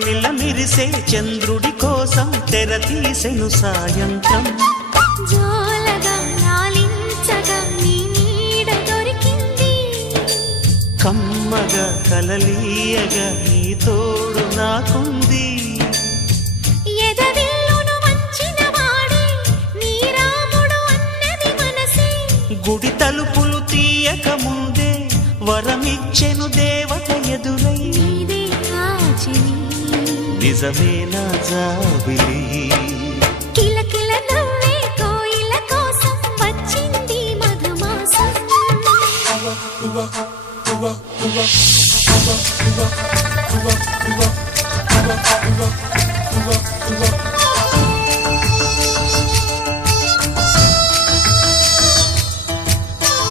మిలమిల మిరిసే చంద్రుడి కోసం తెర తీసెను సాయంత్రం. జోలగా లాలించగా నీ నీడ దొరికింది, కమ్మగా కలలీయగా నీ తోడు నాకుంది. ఎదవిల్లును వంచిన వాడే నీ రాముడు అన్నది మనసే, గుడి తలుపులు తీయక ముందే వరమిచ్చెను దేవత ఎదురై. నీదే ఆచని నిజమే నా జాబిలి, కిలకిల నవ్వే కోయిల కోసం వచ్చింది మధుమాసం.